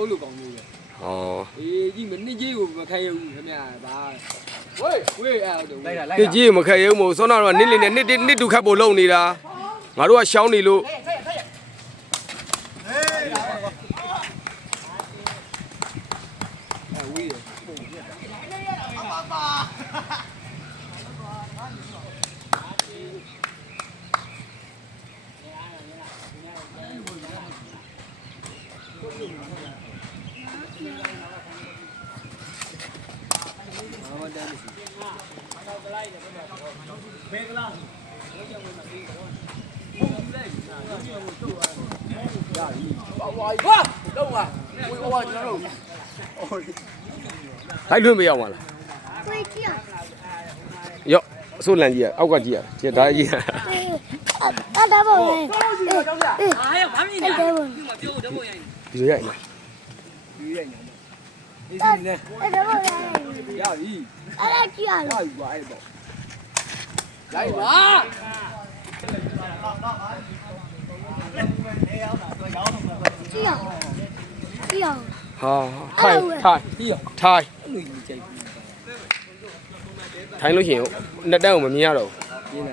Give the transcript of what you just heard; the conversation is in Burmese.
တော်လို့ကောင်းလို့လေ ဟော အေးကြီးမနစ်ကြီးကိုမခိုင်းဘူးခင်ဗျာဗာဝေးအဲ့တော့ လိုက်တာလိုက် ဒီကြီးမခက်ရုံမို့စောနာတော့နစ်လေးနဲ့နှစ်တူခတ်ဖို့လုံနေတာငါတို့ကရှောင်းနေလို့ ဝေးလိုက်လွှင့်မရအောင်လား 会这样， ရော့အစိုးလန်ကြီးကအောက်ကကြီးကဒါကြီးက 打不赢，哎呀妈咪打不赢， ဒီလိုရိုက်လား ယူရညောအေးစီနေ 打不赢， ရပြီ 阿拉这样 ရ 了， ပြီကွာအဲ့ပေါ့လိုက်ပါ 这样，这样， ဟာထိုင်ပြီးရော ထိုင် အဲ့လိုကြီးကြိုက်ဘူး ထိုင်လို့ရှိရင်နှစ်တန်းကိုမမြင်ရတော့ ရင်းနေ